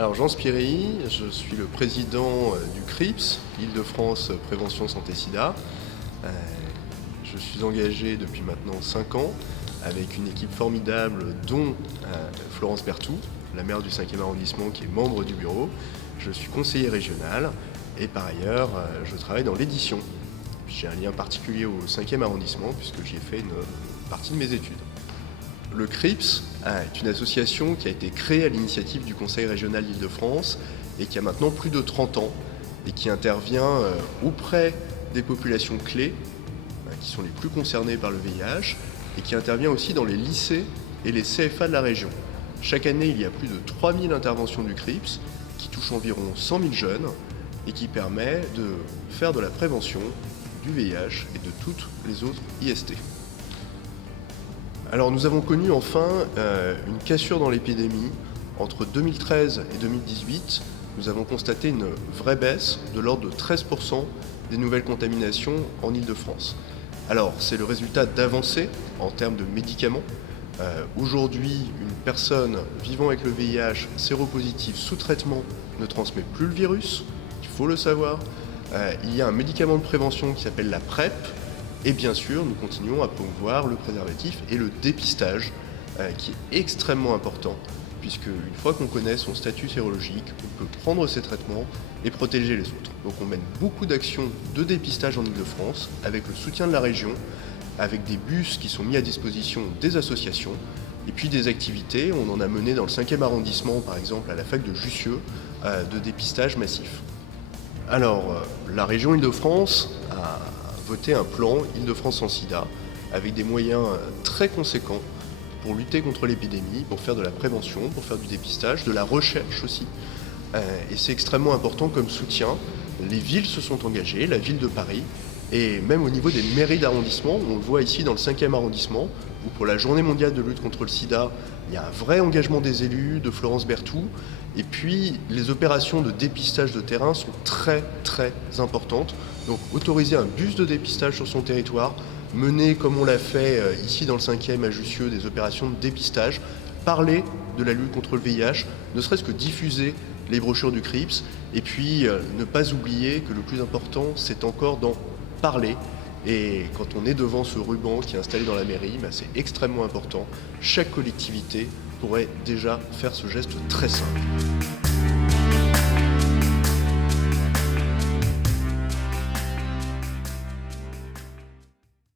Alors Jean Spiri, je suis le président du CRIPS, Île-de-France Prévention Santé Sida. Euh, Je suis engagé depuis maintenant 5 ans avec une équipe formidable dont Florence Berthoud, la maire du 5e arrondissement qui est membre du bureau. Je suis conseiller régional et par ailleurs je travaille dans l'édition. J'ai un lien particulier au 5e arrondissement puisque j'y ai fait une partie de mes études. Le CRIPS est une association qui a été créée à l'initiative du Conseil régional d'Île-de-France et qui a maintenant plus de 30 ans et qui intervient auprès des populations clés qui sont les plus concernées par le VIH et qui intervient aussi dans les lycées et les CFA de la région. Chaque année, il y a plus de 3000 interventions du CRIPS qui touchent environ 100 000 jeunes et qui permet de faire de la prévention du VIH et de toutes les autres IST. Alors nous avons connu enfin une cassure dans l'épidémie. Entre 2013 et 2018, nous avons constaté une vraie baisse de l'ordre de 13% des nouvelles contaminations en Île-de-France. Alors c'est le résultat d'avancées en termes de médicaments. Aujourd'hui, une personne vivant avec le VIH séropositive sous traitement ne transmet plus le virus, il faut le savoir. Il y a un médicament de prévention qui s'appelle la PrEP. Et bien sûr, nous continuons à promouvoir le préservatif et le dépistage, qui est extrêmement important, puisque une fois qu'on connaît son statut sérologique, on peut prendre ses traitements et protéger les autres. Donc on mène beaucoup d'actions de dépistage en Île-de-France, avec le soutien de la région, avec des bus qui sont mis à disposition des associations, et puis des activités. On en a mené dans le 5e arrondissement, par exemple, à la fac de Jussieu, de dépistage massif. Alors, la région Île-de-France a voté un plan Île-de-France sans sida avec des moyens très conséquents pour lutter contre l'épidémie, pour faire de la prévention, pour faire du dépistage, de la recherche aussi. Et c'est extrêmement important comme soutien. Les villes se sont engagées, la ville de Paris, et même au niveau des mairies d'arrondissement, on le voit ici dans le 5e arrondissement, où pour la journée mondiale de lutte contre le sida, il y a un vrai engagement des élus, de Florence Berthoud, et puis les opérations de dépistage de terrain sont très très importantes. Donc autoriser un bus de dépistage sur son territoire, mener comme on l'a fait ici dans le 5e à Jussieu des opérations de dépistage, parler de la lutte contre le VIH, ne serait-ce que diffuser les brochures du CRIPS, et puis ne pas oublier que le plus important c'est encore d'en parler. Et quand on est devant ce ruban qui est installé dans la mairie, c'est extrêmement important. Chaque collectivité pourrait déjà faire ce geste très simple.